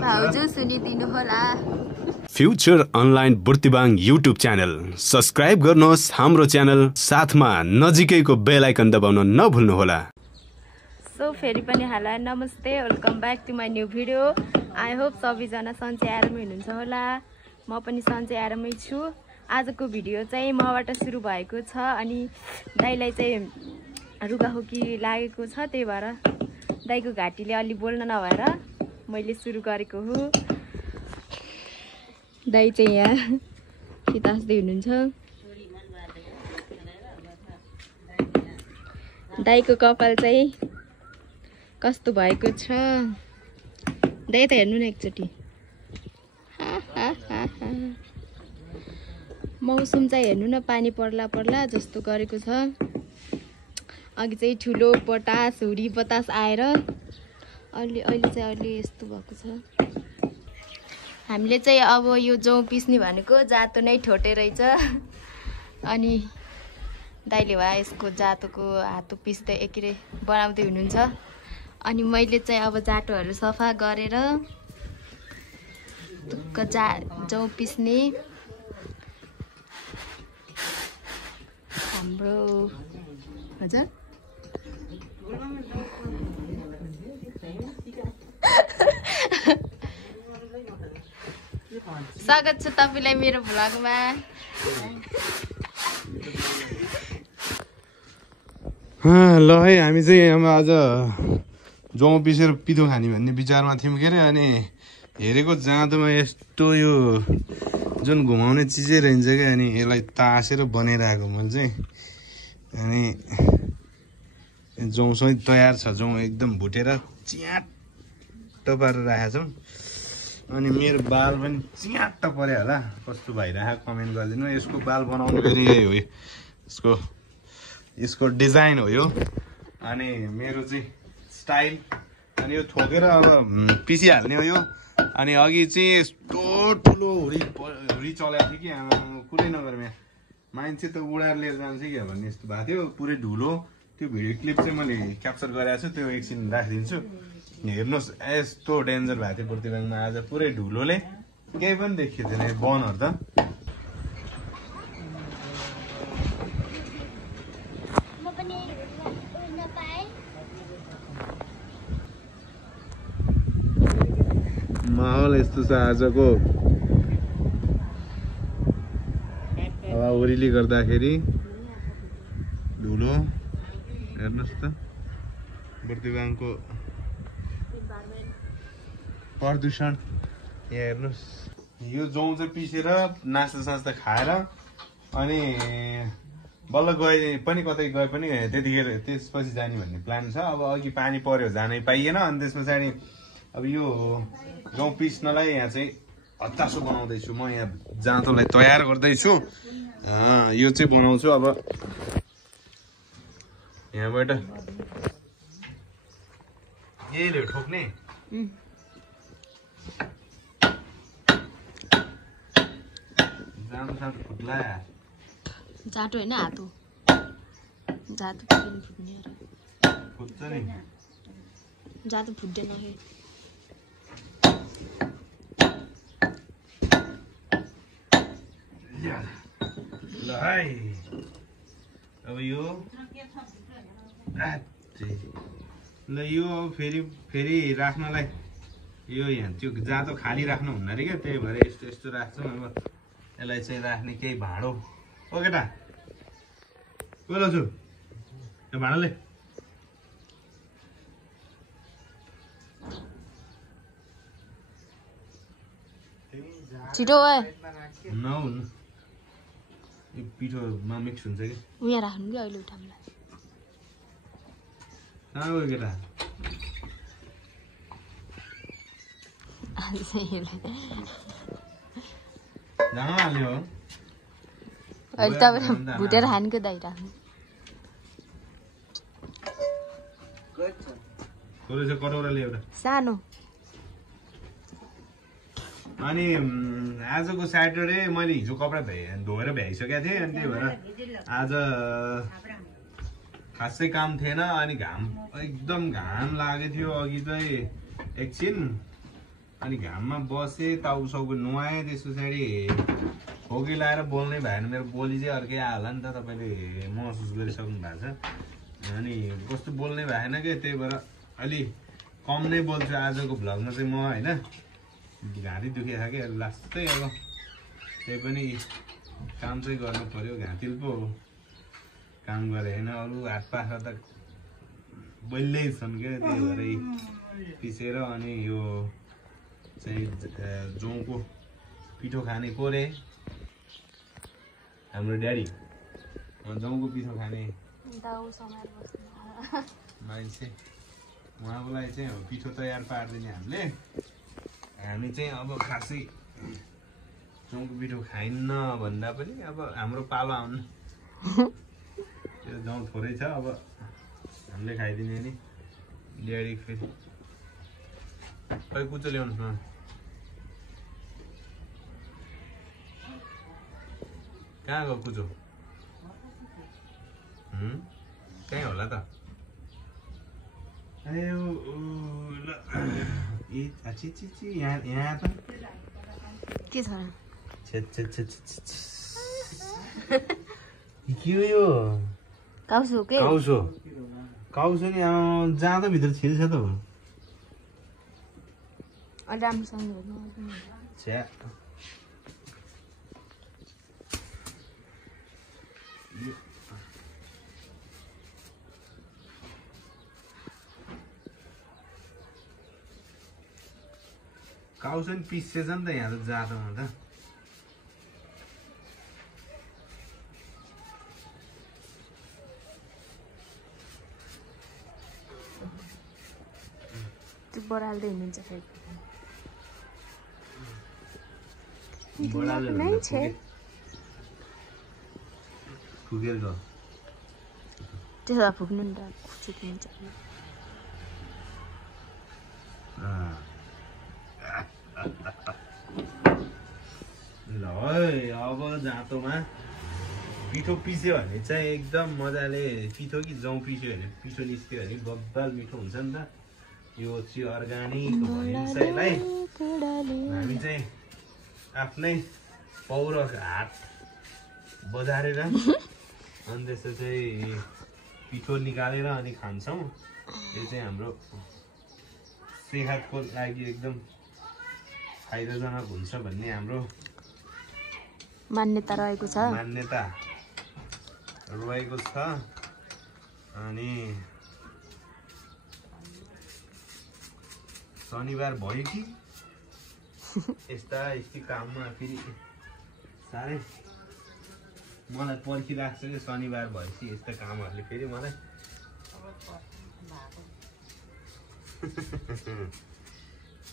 भाउजू सुनिदिनु होला। Future online Burtibang YouTube channel subscribe गर्नुहोस् हाम्रो च्यानल, साथमा नजिकैको बेल आइकन दबाउन नभुल्नुहोला। सो फेरि पनि हाला नमस्ते, welcome back to my new video. I hope सबैजना सन्चै आरामै हुनुहुन्छ होला। म पनि सन्चै आरामै छु। आजको भिडियो चाहिँ मबाट सुरु भएको छ अनि दाइलाई चाहिँ रुगाखोकी लागेको छ, त्यही भएर दाइको घाँटीले अलि बोल्न नभएर मैले सुरु गरेको हो। दाइ चाहिँ यहाँ खितास्दै हुनुहुन्छ। दाइको कपाल चाहिँ कस्तो भएको छ दाइ, त हेर्नु न एकचोटि। मौसम चाहिँ हेर्नु न, पानी पर्ला पर्ला जस्तो गरेको छ। अघि चाहिँ ठुलो बतास, हुरी बतास आएर अहिले चाहिँ अलि यस्तो भएको छ। हामीले चाहिँ अब यो जौ पिस्ने भनेको जातो नै ठोटे रहेछ। अनि दाइले भए यसको जातोको हातो पिस्दै एकिरे बनाउँदै हुनुहुन्छ। अनि मैले चाहिँ अब जाटोहरू सफा गरेर जौ पिस्ने हाम्रो हजुर स्वागत छ तपाईलाई मेरो भ्लगमा। ल है, हामी चाहिँ आज जौ पिसेर पिठो खाने भन्ने विचारमा थियौँ के अरे। अनि हेरेको जाँदोमा यस्तो यो जुन घुमाउने चिजै रहन्छ क्या, अनि यसलाई तासेर बनाइरहेको मैले चाहिँ। अनि जौसँग तयार छ, जौ एकदम भुटेर च्याट्ट पारेर राखेको छौँ। अनि मेरो बाल पनि च्याट्ट पऱ्यो होला, कस्तो भइरहेको कमेन्ट गरिदिनु। यसको बाल बनाउनु फेरि यही हो, यसको डिजाइन हो यो। अनि मेरो चाहिँ स्टाइल। अनि यो ठोकेर अब पिसिहाल्ने हो यो। अनि अघि चाहिँ यस्तो ठुलो हुरी चलेको थियो कि आमा कुरै नगरौँ, यहाँ मान्छे त उडाएर लिएर जान्छ क्या भन्ने यस्तो भएको थियो। पुरै धुलो। त्यो भिडियो क्लिप चाहिँ मैले क्याप्चर गरेको छु, त्यो एकछिन राखिदिन्छु। हेर्नुहोस् यस्तो डेन्जर भएको थियो बुर्तिवाङमा आज, पुरै धुलोले केही पनि देखिएको थिएन वनहरू त। माहौल यस्तो छ आजको। हावाहुरीले गर्दाखेरि धुलो हेर्नुहोस् त, बुर्तिवाङको प्रदूषण यहाँ हेर्नुहोस्। यो जौ चाहिँ पिसेर नास्ता सास्ता खाएर अनि बल्ल गए पनि, कतै गए पनि त्यतिखेर त्यसपछि जाने भन्ने प्लान छ। अब अघि पानी पर्यो, जानै पाइएन। अनि त्यस पछाडि अब यो जौ पिस्नलाई यहाँ चाहिँ हतासो बनाउँदैछु म। यहाँ जाँतोलाई तयार गर्दैछु। यो चाहिँ बनाउँछु अब। यहाँबाट यही ठोक्ने। जाटो होइन, हातो जातो फुट्ने फुट्छ नि, जातो फुट्दैन। ल है, अब यो ल यो फेरि राख्नलाई यो यहाँ त्यो जातो खाली राख्नु हुन्न अरे क्या, त्यही भएर यस्तो यस्तो राख्छौँ। अब यसलाई चाहिँ राख्ने केही भाँडो। ओ केटा बोल छु, यो भाँडोले छिटो नहुनु, यो पिठोमा मिक्स हुन्छ कि उहाँ राख्नु कि अहिले उठाउँला। कहाँ गयो केटा? जहाँ हाल्यो अहिले तपाईँ भुटेर खानेको दाइ राख्नु। कटौराले एउटा सानो। अनि आजको स्याटरडे मैले हिजो कपडा धोएर भ्याइसकेको थिएँ। अनि त्यही भएर आज खासै काम थिएन अनि घाम एकदम घाम लागेको थियो अघि चाहिँ एकछिन अनि घाममा बसे ताउसाउको नुहाएँ त्यस पछाडि खोकी लाएर बोल्नै भएन मेरो बोली चाहिँ अर्कै आयो होला नि त तपाईँले महसुस गरिसक्नु भएको छ अनि कस्तो बोल्नै भएन कि त्यही भएर अलि कम नै बोल्छु आजको भ्लगमा चाहिँ म होइन घाँटी दुखेको छ कि लास्टै अब त्यही पनि काम चाहिँ गर्नु पर्यो घाँटिल पो काम गरे होइन अरू हातपाखा त बलिलै छन् क्या त्यही भएर पिसेर अनि यो चाहिँ जौँको पिठो खाने को रे हाम्रो ड्याडी जौँको पिठो खाने मान्छे उहाँको लागि चाहिँ पिठो तयार पारिदिने हामी चाहिँ अब खासै जौँको पिठो खाइन्न भन्दा पनि अब हाम्रो पालो आउनु त्यो जौँ थोरै छ अब हामीले खाइदिने नि ड्याडी फेरि खै कुचो ल्याउनुहोस् न कहाँ गयो कुचो कहीँ होला त यहाँ त के छ के हो यो काउसो के काउसो नि जाँदा भित्र छिल्छ त राम्रोसँग छ्या काउसो नि पिसेछ नि त यहाँ त जाँदोमा त त्यो बराल्दै हुनुहुन्छ फेरि फुकेर गयो त्यसो भए फुक्नु नि त छुट्टिन्छ ल अब जाँतोमा पिठो पिस्यो भने चाहिँ एकदम मजाले पिठो कि जौँ पिस्यो भने पिठो निस्क्यो भने बब्बाल मिठो हुन्छ नि त यो चाहिँ अर्ग्यानिक भनिन्छ यसलाई हामी चाहिँ आफ्नै पौरख हात बजारेर अनि त्यसो चाहिँ पिठो निकालेर अनि खान्छौँ यो चाहिँ हाम्रो सेहतको लागि एकदम फाइदाजनक हुन्छ भन्ने हाम्रो मान्यता रहेको छ अनि शनिबार भयो कि यस्ता काममा फेरि साह्रै मलाई पर्खिरहेको छ कि शनिबार भएपछि यस्ता कामहरूले फेरि मलाई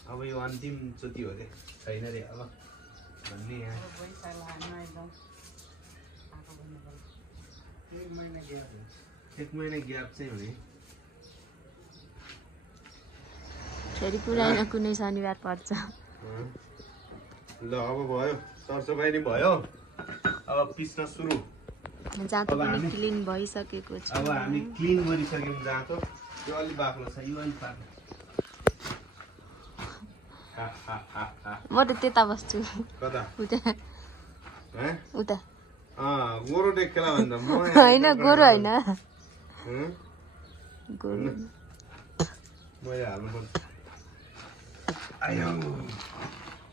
अब यो अन्तिम चोटि हो रे छैन रे अब भन्ने यहाँ एक महिना ग्याप चाहिँ हुने फेरि कुनै न कुनै शनिबार पर्छ ल अब भयो सरसफाइ नि भयो अब पिस्न सुरु जाँतो पनि क्लिन भइसकेको छ अब हामी क्लिन गरिसक्यौँ जाँतो यो अलि बाक्लो छ यो अलि बाक्लो म त त्यता बस्छु कता उता गोरो टेक्केला भन्दा म होइन गोरु होइन गोरु मैले हाल्नु पर्छ आयो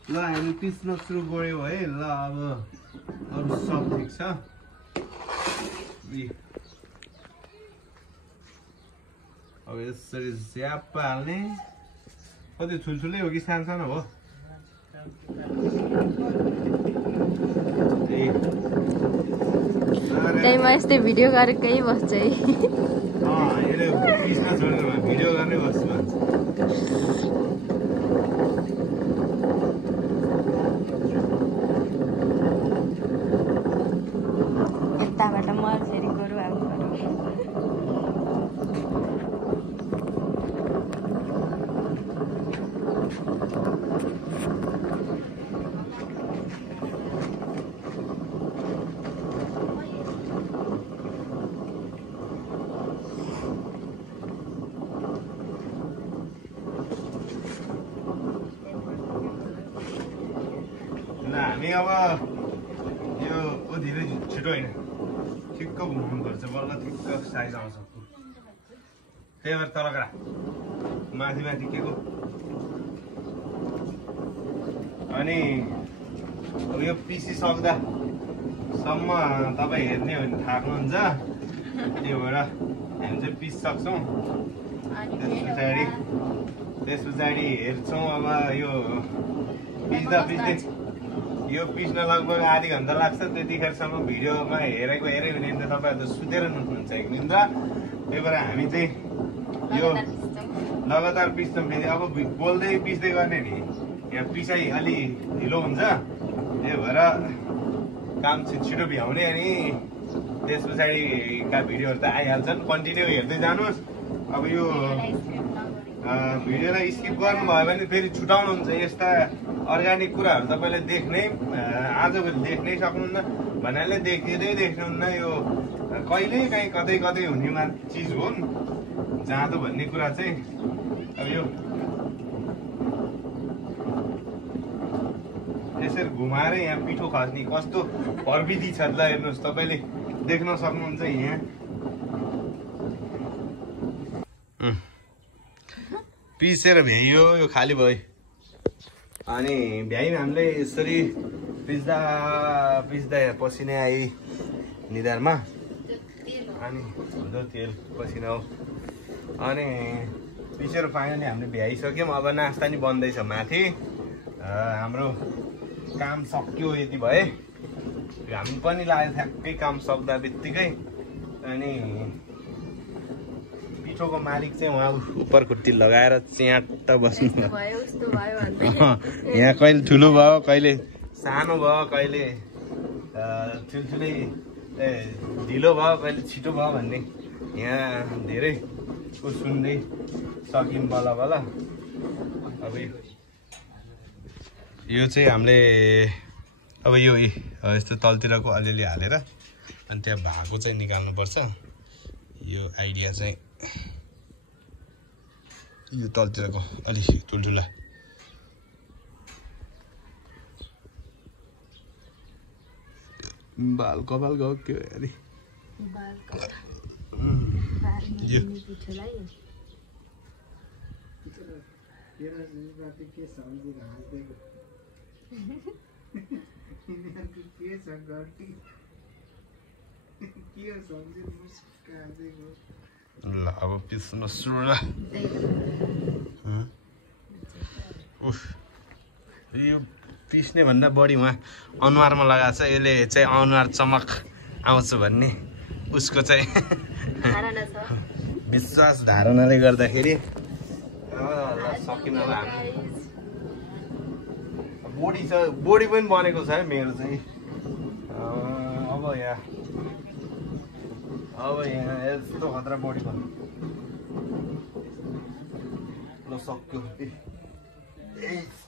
ल हामी पिस्न सुरु गऱ्यौँ है ल अब अरू सब ठिक छ अब यसरी ज्याप हाल्ने कति ठुल्ठुलै हो कि सानो हो त्यही म यस्तै भिडियो गरेकै बस्छ है यसले पिस्न छोडेर भिडियो गर्नै बस्छु भन्छ यताबाट म फेरि गोरु हाल्नु पर्यो अब यो धेरै छिटो होइन ठिक्क घुमाउनुपर्छ बल्ल ठिक्क साइज आउँछ त्यही भएर तल करा माथि माथि के को अनि अब यो पिसी सक्दासम्म तपाईँ हेर्ने हो भने थाक्नुहुन्छ त्यो भएर हामी चाहिँ पिस सक्छौँ त्यस पछाडि हेर्छौँ अब यो पिस्दै यो पिस्न लगभग आधी घन्टा लाग्छ त्यतिखेरसम्म भिडियोमा हेरेको हेऱ्यो भने त तपाईँहरू त सुतेर नुख्नुहुन्छ एक निन्द्रा त्यही भएर हामी चाहिँ यो लगातार पिस्छौँ फेरि अब बोल्दै पिस्दै गर्ने नि यहाँ पिसाइ अलि ढिलो हुन्छ त्यही भएर काम छिटो भ्याउने अनि त्यस पछाडिका भिडियोहरू त आइहाल्छन् कन्टिन्यू हेर्दै जानुहोस् अब यो भिडियोलाई स्किप गर्नुभयो भने फेरि छुटाउनुहुन्छ यस्ता अर्ग्यानिक कुराहरू तपाईँले देख्नै आजभोलि देख्नै सक्नुहुन्न भन्नाले देख्दै देख्नुहुन्न यो कहिलेकाहीँ कतै कतै हुने चिज हो जाँदो भन्ने कुरा चाहिँ अब यो यसरी घुमाएर यहाँ पिठो खस्ने कस्तो प्रविधि छ ल हेर्नुहोस् तपाईँले देख्न सक्नुहुन्छ यहाँ पिसेर भ्याइयो यो खाली भयो अनि भ्यायौँ हामीले यसरी पिस्दा पिस्दा पसिना आइ निधारमा अनि हुँदो तेल पसिना हो अनि पिसेर फाइनली हामीले भ्याइसक्यौँ अब नास्ता नि बन्दैछ माथि हाम्रो काम सक्यो यति भए हामी पनि लाग्यो ठ्याक्कै काम सक्दा बित्तिकै अनि पिठोको मालिक चाहिँ उहाँ उपर खुट्टी लगाएर च्याट्ट बस्नु यहाँ कहिले ठुलो भयो कहिले सानो भयो कहिले ठुल्ठुलै ढिलो भयो कहिले छिटो भयो भन्ने यहाँ धेरै सुन्दै सक्यौँ बल्ल बल्ल अब यो चाहिँ हामीले अब यो यस्तो तलतिरको अलिअलि हालेर अनि त्यहाँ भागो चाहिँ निकाल्नुपर्छ यो आइडिया चाहिँ यो तलतिरको अलिक ठुल्ठुला बाल कपाल गयो के अरे ल अब पिस्न सुरु यो पिस्ने भन्दा बढी उहाँ अनुहारमा लगाएको छ यसले चाहिँ अनुहार चमक आउँछ भन्ने उसको चाहिँ विश्वास धारणाले गर्दाखेरि सकिन बोडी छ बोडी पनि बनेको छ है मेरो चाहिँ अब यहाँ यस्तो खतरा बडी बन्नु ल सक्यो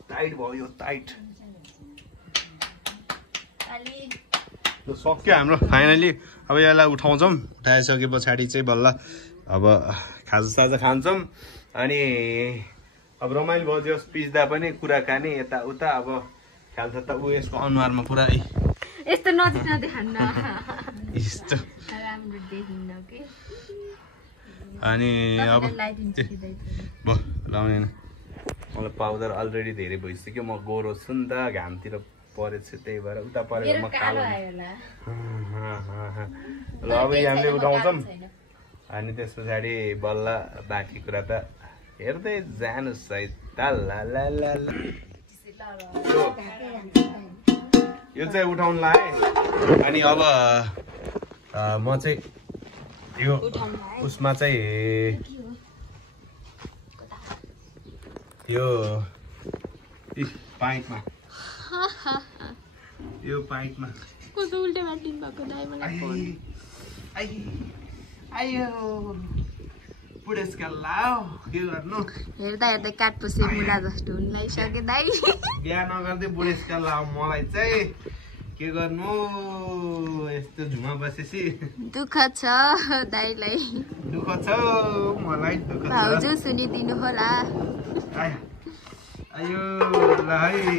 टाइट भयो यो टाइट ल सक्यो हाम्रो फाइनली अब यसलाई उठाउँछौँ उठाइसके पछाडि चाहिँ बल्ल अब खाजासाजा खान्छौँ अनि अब रमाइलो भयो जस पिस्दा पनि कुराकानी यताउता अब ख्याल छ त ऊ यसको अनुहारमा पुरा यस्तो नजिक नदेखाउन यस्तो अनि अब भयो लाउने मलाई पाउडर अलरेडी धेरै भइसक्यो म गोरो छु नि त घामतिर परेछ त्यही भएर उता परेर म कालो ल अब हामीले उठाउँछौँ अनि त्यस पछाडि बल्ल बाँकी कुरा त हेर्दै जानुहोस् है त यो चाहिँ उठाउनु लाएँ अनि अब म चाहिँ यो उसमा चाहिँ यो पाइपमा यो पाइपमा कस्तो उल्टे माटिन भएको दाइ मलाई फोन आयो बुढेसकाल लाओ के गर्नु हेर्दा हेर्दै काटपछि मुला जस्तो हुन लागिसक्यो दाइ बिहा नगर्दै बुढेसकाल लाओ मलाई चाहिँ के गर्नु यस्तो झुमा बसेसी दुःख छ दाइलाई दुःख छ मलाई दुःख छ भाउजू सुनिदिनु होला आयो ल है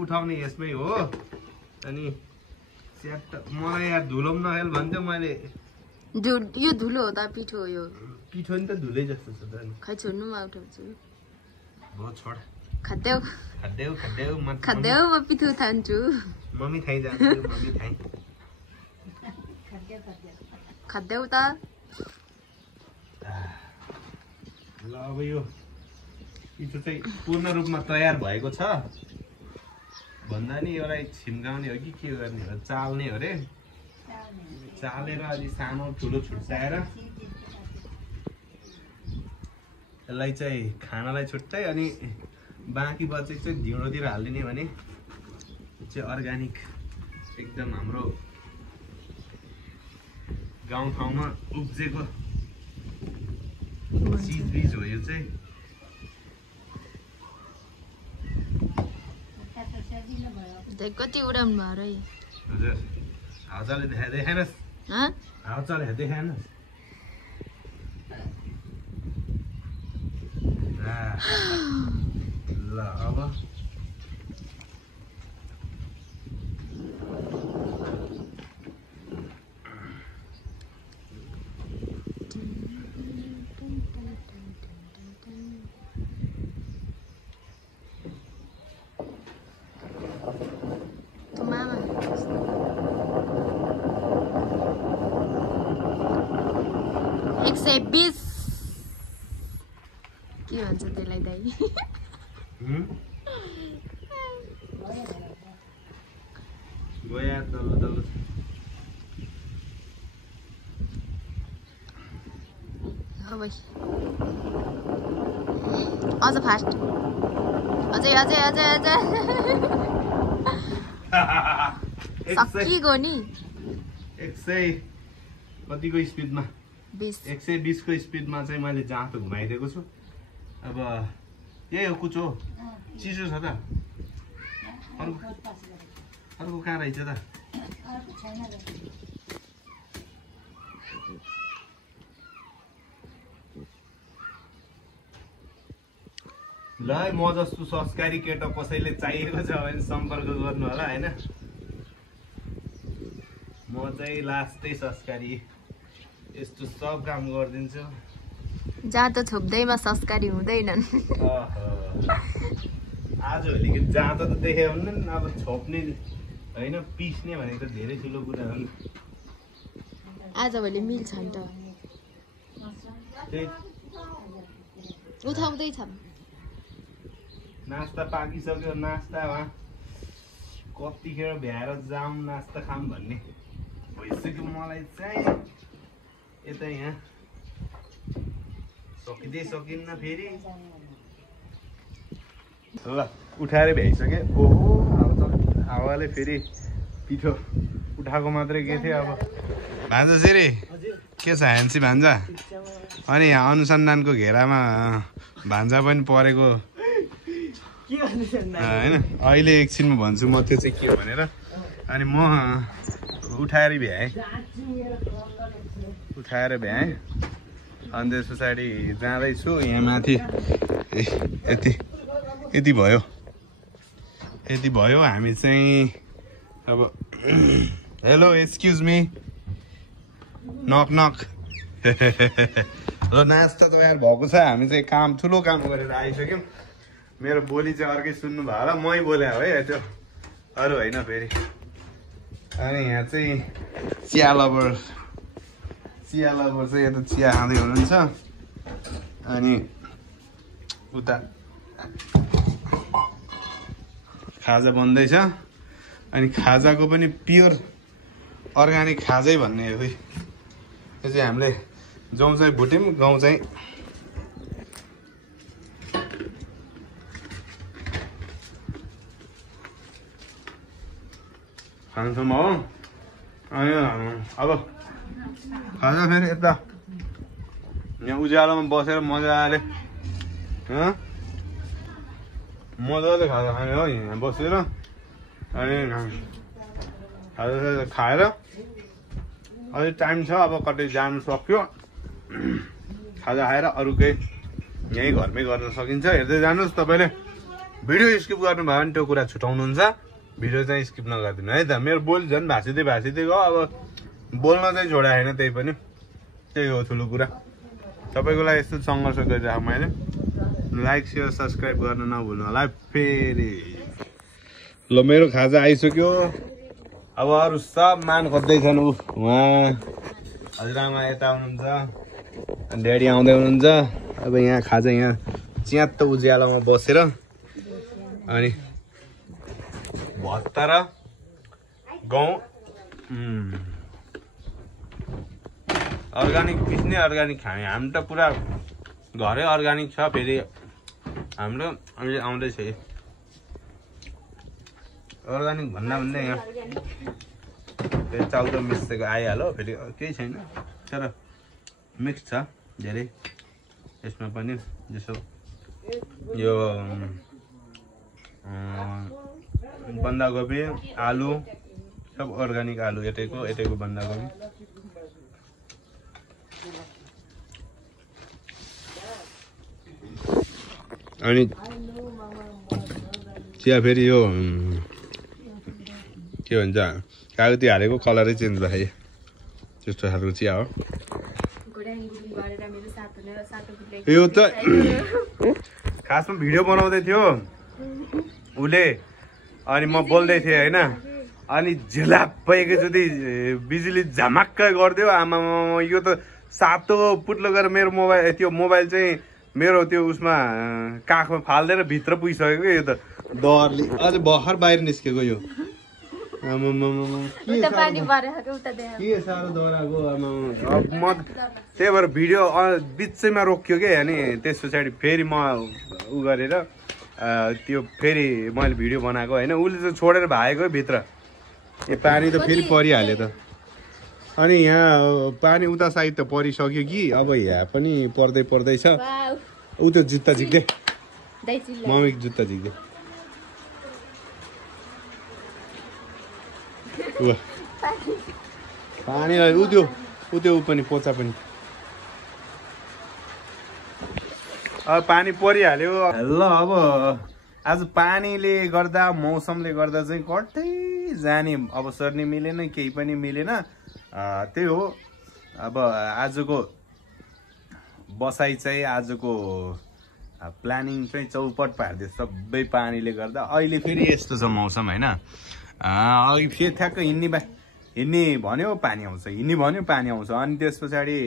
उठाउने यसमै हो। अनि स्याट मलाई यहाँ धुलो पनि नखेल भन्थ्यो मैले। यो धुलो हो त पिठो हो यो। पिठो नि त धुलै जस्तो छ त नि। खै छोड्नु म उठाउँछु। हो छोड। खादेऊ म पिठो खान्छु। मम्मी खाइ जान्छु मम्मी खाइ। खादेऊ त। ल अब यो पिठो चाहिँ पूर्ण रूपमा तयार भएको छ भन्दा नि यसलाई छिम्काउने हो कि के गर्ने हो, चाल्ने हो रे। चालेर अलि सानो ठुलो छुट्याएर यसलाई चाहिँ खानालाई छुट्टै अनि बाँकी बचेको चाहिँ ढिँडोतिर हालिदिने भने चाहिँ अर्ग्यानिक एकदम हाम्रो गाउँठाउँमा उब्जेको चिजबिज हो यो चाहिँ। कति उडाउनु भयो र हजुर हावाचाले देखाएनस् हावाचाले देखाएनस्। ल अब मामा 120 के भन्छ त्यसलाई दाइ? गया तल्लो तल्लो अझ फास्ट अझै अझै अझै अझै सकिगयो नि। 100 कतिको स्पिडमा 120 को स्पिडमा चाहिँ मैले जाँतो घुमाइदिएको छु। अब यही हो कुचो चिसो छ त। अर्को कहाँ रहेछ त? ल म जस्तो संस्कारी केटा कसैले चाहिएको छ भने सम्पर्क गर्नु होला हैन। म चाहिँ लास्टै संस्कारी यस्तो सब काम गरिदिन्छु। जाँतो छोप्दैमा संस्कारी हुँदैनन्। आजभोलि जाँतो त देखे हुन्न नि, अब छोप्ने होइन पिस्ने भनेको त धेरै ठुलो कुरा हो नि। आजभोलि मिल्छ नि त। उठाउँदैछौँ। नास्ता पाकिसक्यो। नास्ता वहाँ कतिखेर भ्याएर जाउँ नास्ता खाऊँ भन्ने भइसक्यो मलाई चाहिँ। यता यहाँ सकिँदै सकिन्न फेरि। ल उठाएर भ्याइसकेँ। ओहो हावाले फेरि पिठो उठाएको मात्रै के थियो। अब भान्जा फेरि के छ ह्यान्सी भान्जा? अनि यहाँ अनुसन्धानको घेरामा भान्जा पनि परेको होइन। अहिले एकछिनमा भन्छु म त्यो चाहिँ के हो भनेर। अनि म उठाएर भ्याएँ अनि त्यस पछाडि जाँदैछु यहाँ माथि। यति भयो हामी चाहिँ अब हेलो एक्सक्युज मी नक नक। र नास्ता तयार भएको छ। हामी चाहिँ ठुलो काम गरेर आइसक्यौँ। मेरो बोली चाहिँ अर्कै सुन्नु भयो होला, मै बोले है त्यो अरू होइन फेरि। अनि यहाँ चाहिँ चिया लभर चाहिँ यता चिया खाँदै हुनुहुन्छ। अनि उता खाजा बन्दैछ। अनि खाजाको पनि प्योर अर्ग्यानिक खाजै भन्ने हो। यो चाहिँ हामीले जौँ चाहिँ भुट्यौँ, गहुँ चाहिँ खान्छौँ हो। अनि अब खाजा फेरि यता यहाँ उज्यालोमा बसेर मजाले खाजा खाने हो यहाँ बसेर। अनि खाजा खाएर अझै टाइम छ। अब कतै जानु सक्यो खाजा खाएर अरू केही यहीँ घरमै गर्न सकिन्छ। हेर्दै जानुहोस् तपाईँले। भिडियो स्किप गर्नुभयो भने त्यो कुरा छुटाउनुहुन्छ, भिडियो चाहिँ स्किप नगरिदिनु है त। मेरो बोल झन् भाँसिँदै गयो, अब बोल्न चाहिँ छोडा होइन, त्यही पनि त्यही हो ठुलो कुरा। तपाईँको लागि यस्तो सङ्घर्ष गरिरहेको मैले। लाइक सेयर सब्सक्राइब गर्न नभुल्नु होला फेरि। ल मेरो खाजा आइसक्यो, अब अरू सब मान खोज्दैछन्। उहाँ हजुरआमा यता हुनुहुन्छ, ड्याडी आउँदै हुनुहुन्छ। अब यहाँ खाजा यहाँ च्यात्त उज्यालोमा बसेर अनि भत्ता र गहुँ अर्ग्यानिक पिस्ने अर्ग्यानिक खाने। हामी त पुरा घरै अर्ग्यानिक छ, फेरि हाम्रो अहिले आउँदैछ अर्ग्यानिक भन्दा यहाँ फेरि चाउल त मिसेको आइहाल्यो, फेरि केही छैन, तर मिक्स छ धेरै। यसमा पनि जसो यो बन्दाकोपी आलु सब अर्ग्यानिक आलु, यतैको बन्दाकोपी। अनि चिया फेरि यो के भन्छ कागती हालेको कलरै चेन्ज भयो, त्यस्तो खालको चिया हो यो त। खासमा भिडियो बनाउँदै थियो उसले, अनि म बोल्दै थिएँ होइन, अनि झिलाप्पै एकैचोटि बिजुली झमक्क गरिदियो। आमा यो त सातो पुट्लो गरेर मेरो मोबाइल चाहिँ मेरो त्यो उसमा काखमा फाल्दिएर भित्र पुगिसकेको। यो त डरले अझ भर्खर बाहिर निस्केको यो। के साह्रो डराएको आमा। म त्यही भएर भिडियो बिचैमा रोक्यो कि, अनि त्यस पछाडि फेरि म उ गरेर त्यो फेरि मैले भिडियो बनाएको होइन। उसले त छोडेर भागेको भित्र। यो पानी त फेरि परिहाल्यो त। अनि यहाँ पानी उता साइड त परिसक्यो कि, अब यहाँ पनि पर्दैछ। ऊ त्यो जुत्ता झिक्दै, मम्मीको जुत्ता झिक्दै। पानी ऊ त्यो पनि पोचा पनि अब पानी परिहाल्यो। ल अब आज पानीले गर्दा मौसमले गर्दा चाहिँ कतै जाने अवसर नै मिलेन, केही पनि मिलेन। त्यही हो अब आजको बसाइ चाहिँ, आजको प्लानिङ चाहिँ चौपट पारिदियो सबै पानीले गर्दा। अहिले फेरि यस्तो छ मौसम होइन, अघि फेरि ठ्याक्क हिँड्ने भन्यो पानी आउँछ, हिँड्ने भन्यो पानी आउँछ। अनि त्यस पछाडि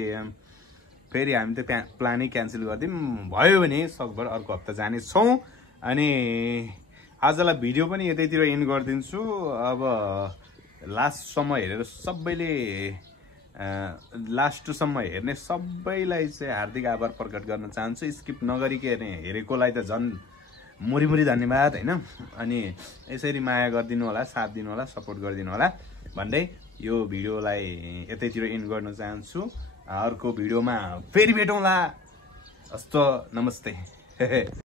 फेरि हामी त प्लानै क्यान्सल गरिदिउँ, भयो भने सकभर अर्को हप्ता जानेछौँ। अनि आजलाई भिडियो पनि यतैतिर एन्ड गरिदिन्छु। अब लास्टसम्म हेरेर सबैले लास्टसम्म हेर्ने सबैलाई चाहिँ हार्दिक आभार प्रकट गर्न चाहन्छु। स्किप नगरिकन हेरेकोलाई त झन् मुरी धन्यवाद होइन। अनि यसरी माया गरिदिनु होला, साथ दिनु होला, सपोर्ट गरिदिनु होला भन्दै यो भिडियोलाई यतैतिर एन्ड गर्न चाहन्छु। अर्को भिडियोमा फेरि भेटौँला। हस्त नमस्ते।